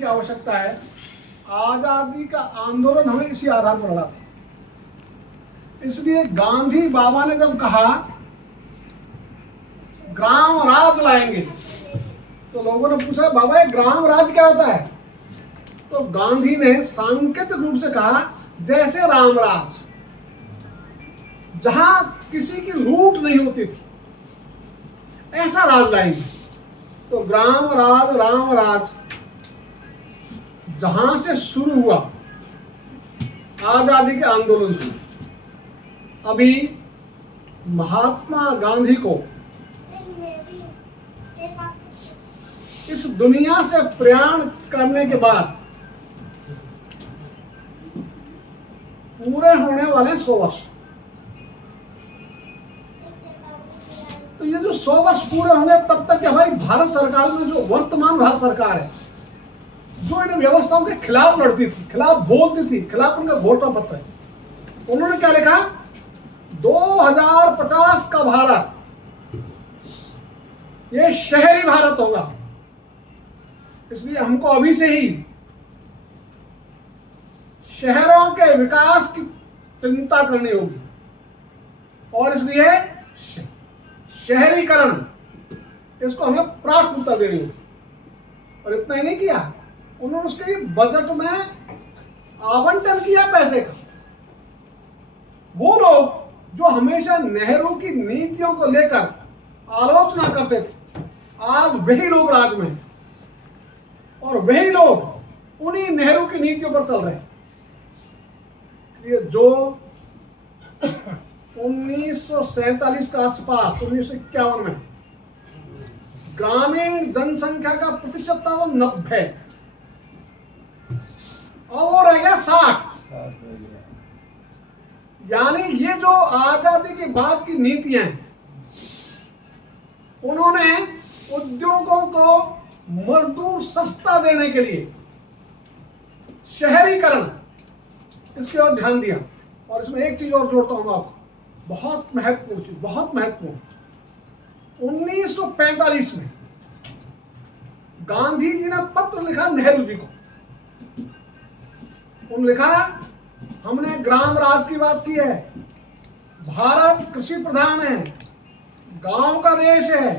की आवश्यकता है। आजादी का आंदोलन हमें इसी आधार पर लड़ा था। इसलिए गांधी बाबा ने जब कहा ग्राम राज लाएंगे, तो लोगों ने पूछा बाबा ये ग्राम राज क्या होता है? तो गांधी ने सांकेतिक रूप से कहा जैसे रामराज, जहां किसी की लूट नहीं होती थी, ऐसा राज लाएंगे। तो ग्राम राज राम राज जहां से शुरू हुआ आजादी के आंदोलन से, अभी महात्मा गांधी को इस दुनिया से प्रयाण करने के बाद पूरे होने वाले 100 वर्ष। तो ये जो 100 वर्ष पूरे होंगे तब तक हमारी भारत सरकार में, जो वर्तमान भारत सरकार है, जो इन व्यवस्थाओं के खिलाफ लड़ती थी, खिलाफ बोलती थी, खिलाफ उनका घोषणा पत्र है, उन्होंने क्या लिखा? 2050 का भारत ये शहरी भारत होगा। इसलिए हमको अभी से ही शहरों के विकास की चिंता करनी होगी, और इसलिए शहरीकरण, इसको हमें प्राथमिकता देनी होगी। और इतना ही नहीं किया, उन्होंने उसके बजट में आवंटन किया पैसे का। वो लोग जो हमेशा नेहरू की नीतियों को लेकर आलोचना करते थे, आज वही लोग राज में हैं, और वही लोग उन्हीं नेहरू की नीतियों पर चल रहे हैं। इसलिए जो 1947 के आसपास, 1951 में ग्रामीण जनसंख्या का प्रतिशत था 90, और रह गया 60। यानी ये जो आजादी के बाद की नीतियां हैं, उन्होंने उद्योगों को मजदूर सस्ता देने के लिए शहरीकरण, इसकी ओर ध्यान दिया। और इसमें एक चीज और जोड़ता हूं आपको, बहुत महत्वपूर्ण चीज, बहुत महत्वपूर्ण। 1945 में गांधी जी ने पत्र लिखा नेहरू जी को। उन्होंने लिखा हमने ग्राम राज की बात की है, भारत कृषि प्रधान है, गांव का देश है,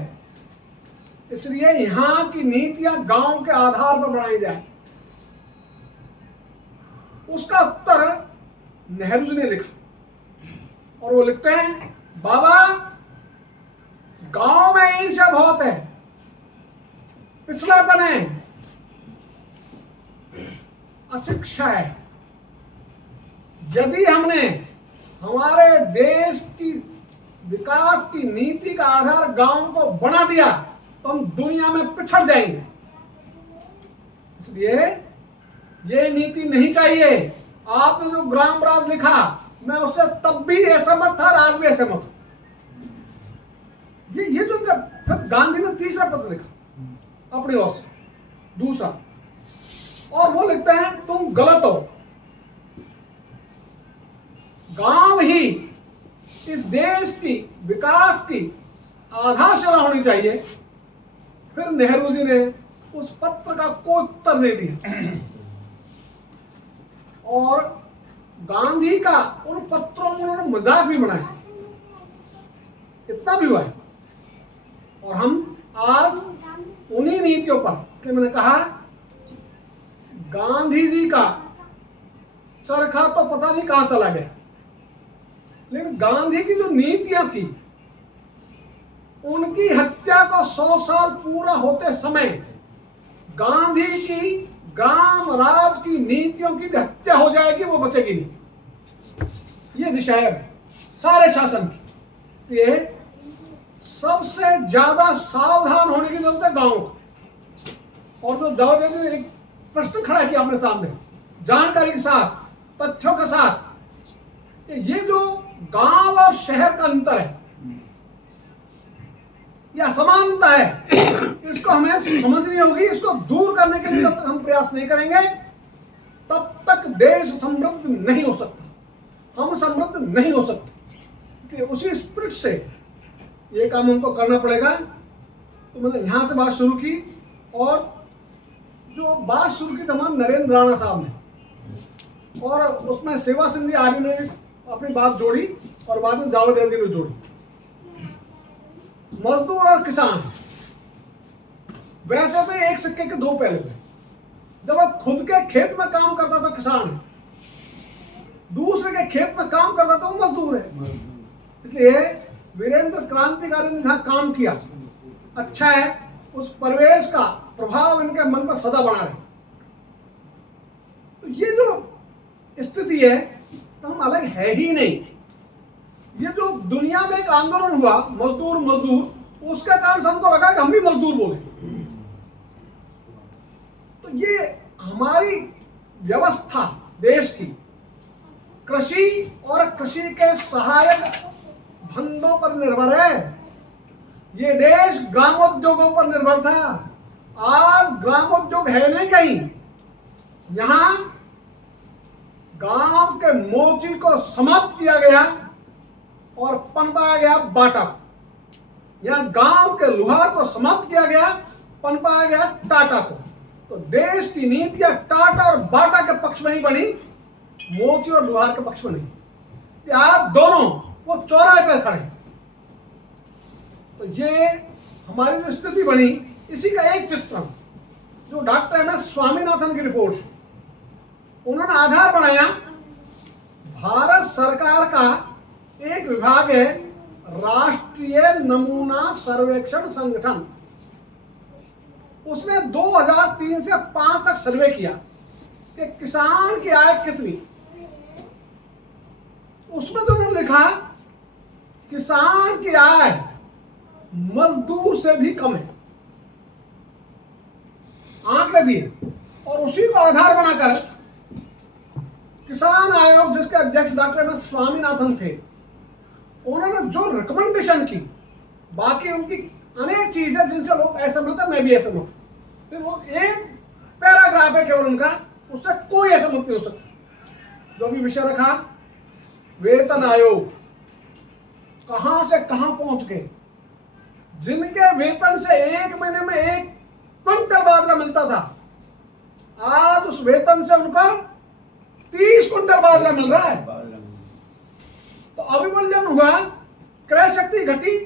इसलिए यहां की नीतियां गांव के आधार पर बनाई जाए। उसका उत्तर नेहरू जी ने लिखा, और वो लिखते हैं बाबा गांव में ईर्ष्या बहुत है, पिछड़ापन है, अशिक्षा है। यदि हमने हमारे देश की विकास की नीति का आधार गांव को बना दिया तो हम दुनिया में पिछड़ जाएंगे। इसलिए ये नीति नहीं चाहिए। आपने जो ग्राम राज लिखा, मैं उससे तब भी असहमत था, आज भी असहमत हूं। ये जो फिर गांधी ने तीसरा पत्र लिखा अपनी ओर से, दूसरा, और वो लिखते हैं तुम गलत हो, गांव ही इस देश की विकास की आधारशिला होनी चाहिए। फिर नेहरू जी ने उस पत्र का कोई उत्तर नहीं दिया, और गांधी का उन पत्रों में उन्होंने मजाक भी बनाया। इतना भी हुआ है। और हम आज उन्हीं नीतियों पर, इसलिए मैंने कहा गांधी जी का चरखा तो पता नहीं कहां चला गया, लेकिन गांधी की जो नीतियां थी, उनकी हत्या को 100 साल पूरा होते समय गांधी की ग्राम राज की नीतियों की हत्या हो जाएगी, वो बचेगी नहीं। ये दिशा है सारे शासन की। ये सबसे ज्यादा सावधान होने की जरूरत है गांव को। और जो जावड़ेकर ने एक प्रश्न खड़ा किया अपने सामने, जानकारी के साथ, तथ्यों के साथ, कि ये जो गांव और शहर का अंतर है, यह असमानता है, इसको हमें समझनी होगी। इसको दूर करने के लिए जब तक हम प्रयास नहीं करेंगे, तब तक देश समृद्ध नहीं हो सकता, हम समृद्ध नहीं हो सकते। उसी स्पिरिट से ये काम हमको करना पड़ेगा। तो मैंने यहां से बात शुरू की, और जो बात शुरू की तमाम नरेंद्र राणा साहब ने, और उसमें सेवा सिंधी आर्य ने अपनी बात जोड़ी और बाद में जावेद ने जोड़ी। मजदूर और किसान वैसे तो एक सिक्के के दो पहलू हैं। जब वो खुद के खेत में काम करता था किसान है, दूसरे के खेत में काम करता था वो मजदूर है। इसलिए वीरेंद्र क्रांतिकारी ने जहां काम किया, अच्छा है, उस परिवेश का प्रभाव इनके मन पर सदा बना रहे। तो ये जो स्थिति है तो हम अलग है ही नहीं। ये जो दुनिया में एक आंदोलन हुआ मजदूर मजदूर, उसके कारण हमको लगा कि हम भी मजदूर बोले। तो ये हमारी व्यवस्था देश की कृषि और कृषि के सहायक धंधों पर निर्भर है। ये देश ग्रामोद्योगों पर निर्भर था। आज ग्रामोद्योग है नहीं कहीं। यहां गांव के मोची को समाप्त किया गया और पनपाया गया बाटा। यहां गांव के लुहार को समाप्त किया गया, पनपाया गया टाटा को। तो देश की नीतियां टाटा और बाटा के पक्ष में ही बनी, मोची और लुहार के पक्ष में नहीं। आज दोनों वो चौराहे पर खड़े। तो ये हमारी जो स्थिति बनी, इसी का एक चित्रण जो डॉक्टर एम.एस. स्वामीनाथन की रिपोर्ट, उन्होंने आधार बनाया। भारत सरकार का एक विभाग है राष्ट्रीय नमूना सर्वेक्षण संगठन। उसने 2003 से 5 तक सर्वे किया कि किसान की आय कितनी। उसमें तो उन्होंने लिखा किसान की आय मजदूर से भी कम है, आंकड़े दिए। और उसी को आधार बनाकर किसान आयोग, जिसके अध्यक्ष डॉक्टर एम.एस. स्वामीनाथन थे, उन्होंने जो रिकमेंडेशन की, बाकी उनकी अनेक चीजें जिनसे लोग असहमत है, मैं भी असहमत, फिर वो एक पैराग्राफ है केवल उनका, उससे कोई असहमत नहीं हो सकता। जो भी विषय रखा, वेतन आयोग कहां से कहां पहुंच गए। जिनके वेतन से एक महीने में 1 क्विंटल बाजरा मिलता था, आज उस वेतन से उनको 30 क्विंटल बाजरा मिल रहा है। तो अभिमूल्यन हुआ, क्रय शक्ति घटी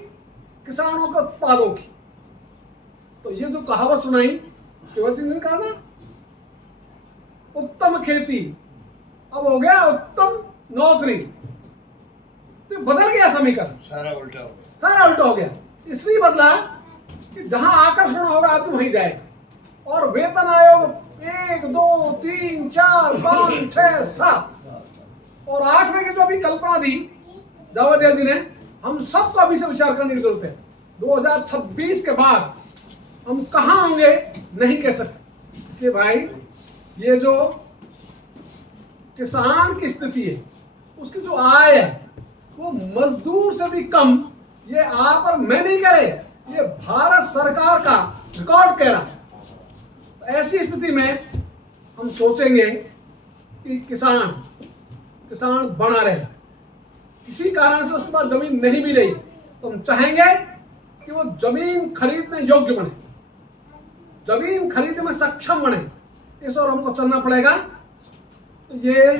किसानों के उत्पादों की। तो ये जो कहावत सुनाई शिवराज सिंह ने कहा था, उत्तम खेती अब हो गया उत्तम नौकरी। तो बदल गया समीकरण, सारा उल्टा हो गया। इसलिए बदला कि जहां आकर्षण होगा आदमी वहीं जाएगा। और वेतन आयोग 1 2 3 4 5 6 7 और 8वें की जो अभी कल्पना दी जावेद ने, हम सबको अभी से विचार करने की जरूरत है। 2026 के बाद हम कहां होंगे नहीं कह सकते। इसलिए भाई, ये जो किसान की स्थिति है, उसकी जो आय है वो मजदूर से भी कम, ये आप और मैं नहीं कह रहे, ये भारत सरकार का रिकॉर्ड कह रहा है। तो ऐसी स्थिति में हम सोचेंगे कि किसान बना रहे, किसी कारण से उसके पास जमीन नहीं भी रही, तो हम चाहेंगे कि वो जमीन खरीदने योग्य बने, जमीन खरीदने में सक्षम बने। इस और हमको चलना पड़ेगा। तो ये